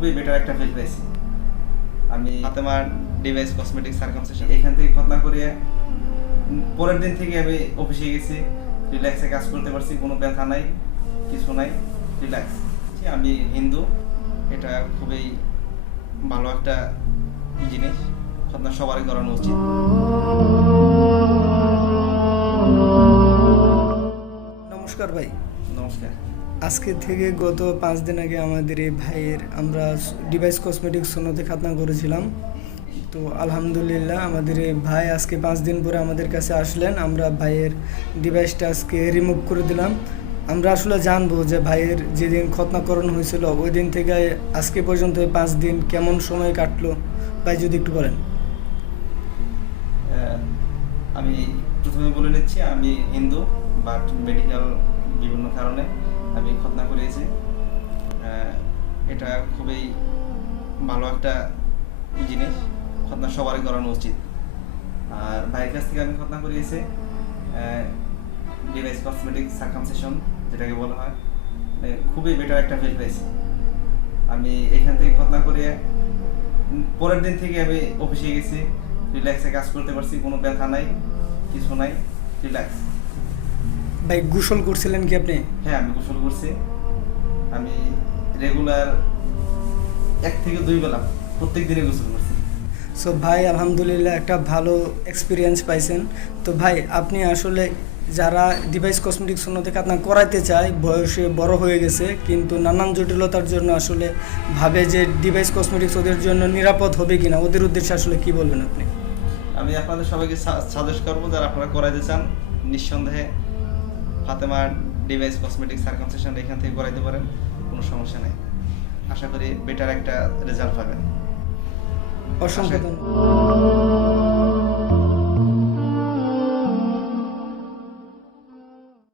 খুবই বেটার একটা ফিল পেয়েছি। আমি ফাতেমার ডিভাইস কসমেটিক সার্কামসেশন এখান থেকে খতনা করে পরের দিন থেকে আমি অফিসে গেছি রিল্যাক্সে কাজ করতে পারছি কোনো ব্যথা নাই কিছু নাই রিল্যাক্স আমি হিন্দু এটা খুবই ভালো একটা জিনিস খতনা সবারই করানো উচিত। নমস্কার ভাই। নমস্কার। আজকে থেকে গত পাঁচ দিন আগে আমাদের এই ভাইয়ের আমরা ডিভাইস কসমেটিক সোনাতে খাতনা করেছিলাম। তো আলহামদুলিল্লাহ আমাদের এই ভাই আজকে পাঁচ দিন পরে আমাদের কাছে আসলেন। আমরা ভাইয়ের ডিভাইসটা আজকে রিমুভ করে দিলাম। আমরা আসলে জানব যে ভাইয়ের যেদিন খতনাকরণ হয়েছিল, ওই দিন থেকে আজকে পর্যন্ত পাঁচ দিন কেমন সময় কাটলো? ভাই, যদি একটু বলেন। আমি প্রথমে বলে নিচ্ছি, আমি হিন্দু বাট মেডিকেল বিভিন্ন কারণে। আমি খতনা করিয়েছি আহ, এটা খুবই ভালো একটা জিনিস। খতনা সবারই করানো উচিত। আর ভাইয়ের কাছ থেকে আমি খতনা করিয়েছি ডিভাইস কসমেটিক সার্কামসেশন যেটাকে বলা হয়। মানে খুবই বেটার একটা ফিল পেয়েছি আমি এখান থেকে খতনা করিয়ে পরের দিন থেকে আমি অফিসে গেছি। রিল্যাক্সে কাজ করতে পারছি কোনো ব্যথা নাই কিছু নাই। রিল্যাক্স। ভাই গোসল করছিলেন কি আপনি? হ্যাঁ আমি গোসল করছি। আমি রেগুলার এক থেকে দুই বেলা প্রত্যেক দিনে গোসল করছি। সো ভাই আলহামদুলিল্লাহ একটা ভালো এক্সপিরিয়েন্স পাইছেন। তো ভাই আপনি আসলে যারা ডিভাইস কসমেটিক্স উন্নতি কাতনা করাইতে চায় বয়সে বড় হয়ে গেছে কিন্তু নানান জটিলতার জন্য আসলে ভাবে যে ডিভাইস কসমেটিক্স ওদের জন্য নিরাপদ হবে কিনা ওদের উদ্দেশ্যে আসলে কি বলবেন আপনি? আমি আপনাদের সবাইকে সাজেস্ট করব যারা আপনারা করাইতে চান নিঃসন্দেহে ফাতেমার ডিভাইস কসমেটিক সার্কনসেশন এখান থেকে করাইতে পারেন কোনো সমস্যা নেই। আশা করি বেটার একটা রেজাল্ট পাবেন। অসংখ্য